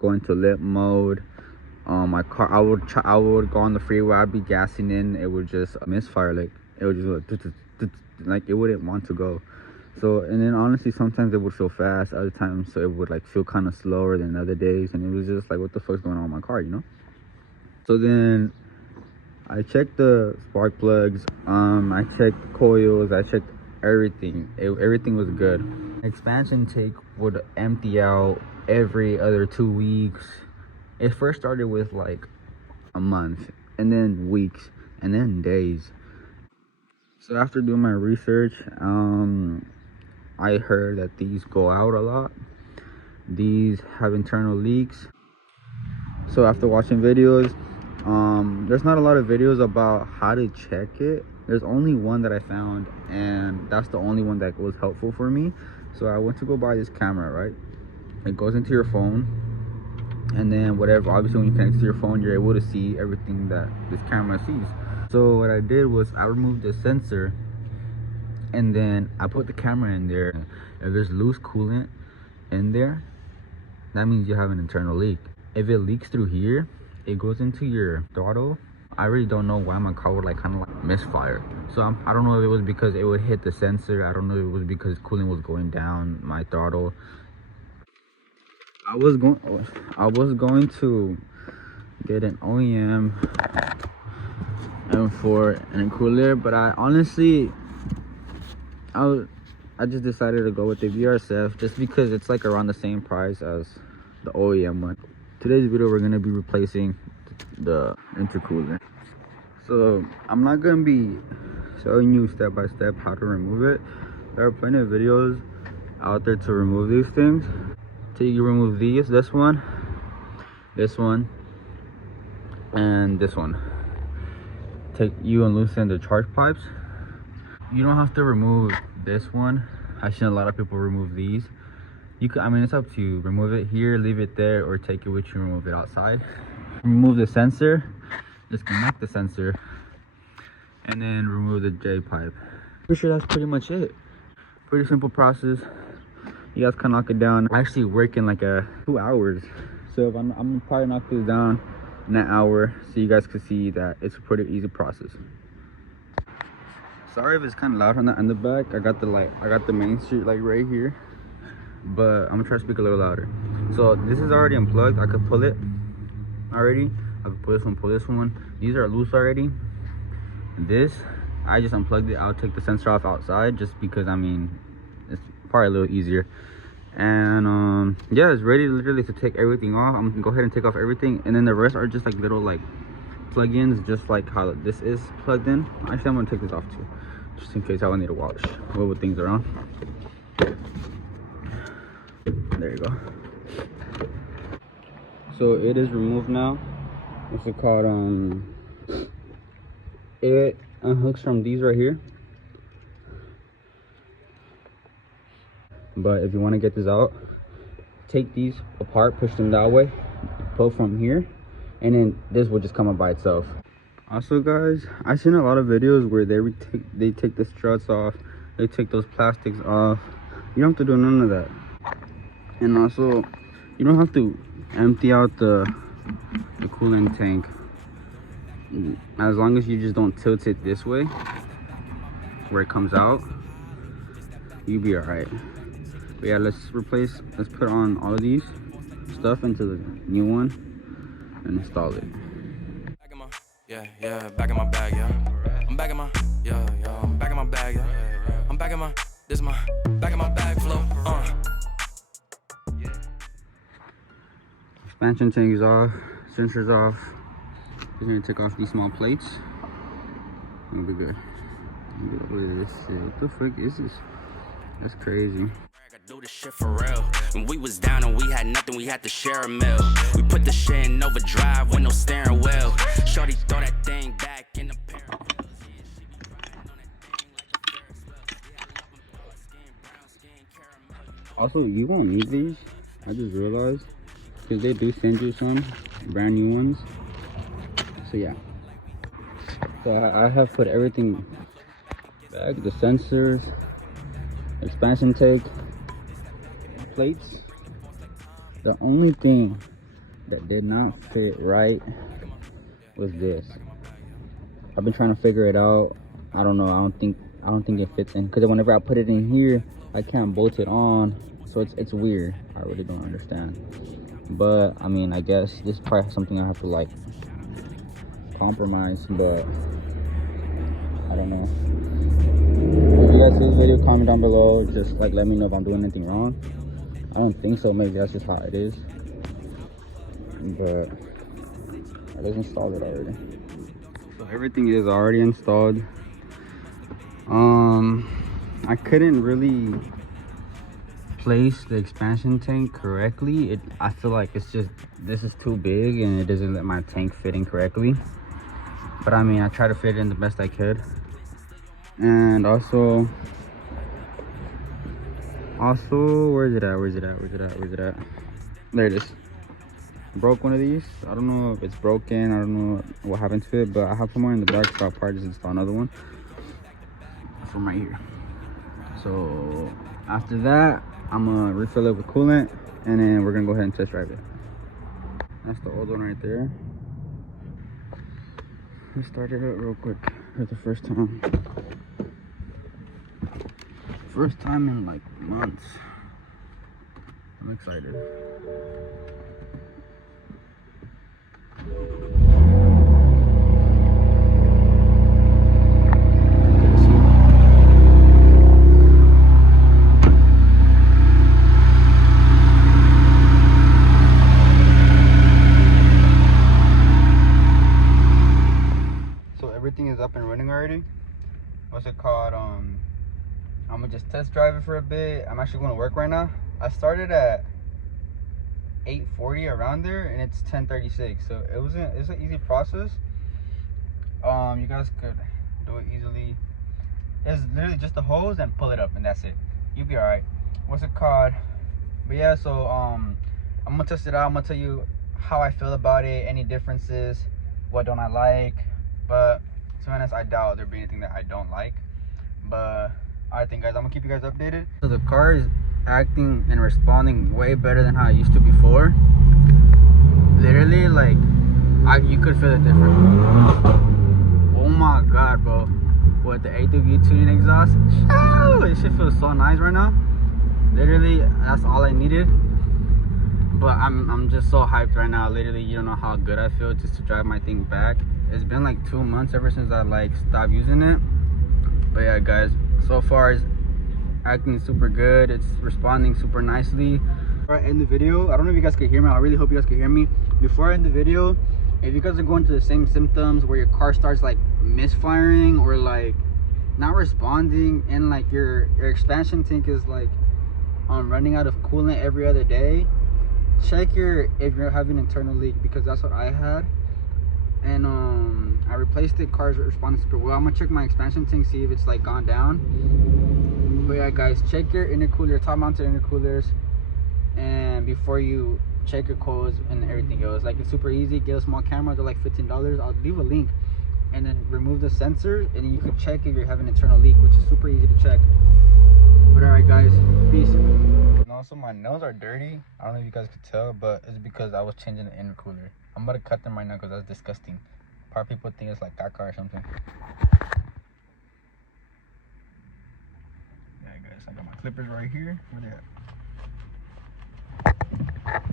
go into lit mode. My car, I would go on the freeway, I'd be gassing in, it would just misfire, like it would just like it wouldn't want to go. So, and then honestly, sometimes it would feel fast, other times so it would like feel kind of slower than other days, and it was just like, what the fuck's going on with my car, you know? So then I checked the spark plugs, I checked coils, I checked everything. Everything was good. Expansion tank would empty out every other 2 weeks. It first started with like a month, and then weeks, and then days. So after doing my research, I heard that these go out a lot. These have internal leaks. So after watching videos, there's not a lot of videos about how to check it. There's only one that I found, and that's the only one that was helpful for me. So I went to go buy this camera, right? It goes into your phone, and then whatever, obviously when you connect to your phone, you're able to see everything that this camera sees. So what I did was I removed the sensor, and then I put the camera in there. If there's loose coolant in there, that means you have an internal leak. If it leaks through here, it goes into your throttle. I really don't know why my car would like kind of like misfire. So I don't know if it was because it would hit the sensor. I don't know if it was because coolant was going down my throttle. I was going to get an OEM M4 Intercooler, but I honestly I just decided to go with the Vrsf just because it's like around the same price as the OEM one. Today's video we're gonna be replacing the intercooler. So I'm not gonna be showing you step by step how to remove it. There are plenty of videos out there to remove these things. So you remove this one, and this one. You unloosen the charge pipes. You don't have to remove this one. I've seen a lot of people remove these. You could, I mean, it's up to you. Remove it here, leave it there, or take it with you and remove it outside. Remove the sensor, disconnect the sensor, and then remove the J pipe. Pretty sure that's pretty much it. Pretty simple process. You guys can knock it down. I actually work in like 2 hours. So if I'm gonna probably knock this down in an hour so you guys can see that it's a pretty easy process. Sorry if it's kind of loud on the back. I got the main street like right here, but I'm gonna try to speak a little louder. So this is already unplugged. I could pull it already. I could pull this one. These are loose already. This, I just unplugged it. I'll take the sensor off outside just because, I mean, it's probably a little easier. And yeah, it's ready literally to take everything off. I'm gonna go ahead and take off everything, and then the rest are just like little like plug-ins, just like how this is plugged in. Actually, I'm gonna take this off too, just in case I will need to wash whatever things are on. There you go. So it is removed now. What's it called? It unhooks from these right here. But if you want to get this out, take these apart, push them that way, pull from here, and then this will just come up by itself. Also guys, I've seen a lot of videos where they take the struts off, they take those plastics off. You don't have to do none of that. And also, you don't have to empty out the coolant tank. As long as you just don't tilt it this way where it comes out, you'll be all right. But yeah, let's put on all of these stuff into the new one and install it. Yeah, back in my bag, yeah. I'm back in my, I'm back in my bag, yeah. I'm back in my, this is my, back in my bag flow, Expansion tank is off, sensors off. Just gonna take off these small plates. It'll be good. Look at this shit. What the fuck is this? That's crazy. Do this shit for real. When we was down and we had nothing, we had to share a meal. We put the shit in overdrive with no steering wheel. Shorty throw that thing back in the parent. Also, you won't need these. I just realized, because they do send you some brand new ones. So yeah. So I have put everything back. The sensors, expansion tank, plates. The only thing that did not fit right was this. I've been trying to figure it out. I don't know. I don't think it fits in, because whenever I put it in here, I can't bolt it on. So it's weird. I really don't understand. But I mean, I guess this is probably something I have to like compromise, but I don't know. If you guys see this video, comment down below. Just like let me know if I'm doing anything wrong. I don't think so. Maybe that's just how it is. But I just installed it already. So everything is already installed. I couldn't really place the expansion tank correctly. I feel like it's just, this is too big and it doesn't let my tank fit in correctly. But I mean, I tried to fit it in the best I could. And also, where is it at? There it is. Broke one of these. I don't know if it's broken. I don't know what happened to it, but I have some more in the back, so I'll probably just install another one from right here. So after that, I'm gonna refill it with coolant, and then we're gonna go ahead and test drive it. That's the old one right there. Let's start it up real quick for the first time. First time in like months. I'm excited. Everything is up and running already. What's it called? I'm gonna just test drive it for a bit. I'm actually going to work right now. I started at 8:40 around there, and it's 10:36. So it's an easy process. You guys could do it easily. It's literally just the hose and pull it up, and that's it. You'll be all right. What's it called? But yeah, so I'm gonna test it out. I'm gonna tell you how I feel about it, any differences, what don't I like. But to be honest, I doubt there be anything that I don't like. But I think, guys, I'm gonna keep you guys updated. So the car is acting and responding way better than how it used to before. Literally, like, you could feel it different. Oh my god, bro! With the F82 tuning exhaust, it shit feels so nice right now. Literally, that's all I needed. But I'm just so hyped right now. Literally, you don't know how good I feel just to drive my thing back. It's been like 2 months ever since I like stopped using it. But yeah, guys, so far it's acting super good. It's responding super nicely. Before I end the video, I don't know if you guys can hear me. I really hope you guys can hear me. Before I end the video, if you guys are going through the same symptoms where your car starts like misfiring or like not responding, and like your expansion tank is like running out of coolant every other day, check if you're having an internal leak, because that's what I had. And I replaced it. Car's responding super well. I'm gonna check my expansion tank, see if it's like gone down. But yeah, guys, check your intercooler, top mounted intercoolers, and before you check your codes and everything else. Like, it's super easy. Get a small camera. They're like $15. I'll leave a link. And then remove the sensors, and you can check if you're having an internal leak, which is super easy to check. But alright, guys, peace. And also, my nails are dirty. I don't know if you guys could tell, but it's because I was changing the intercooler. I'm about to cut them right now because that's disgusting. Probably people think it's like caca or something. Yeah, guys, I got my clippers right here. Where they at?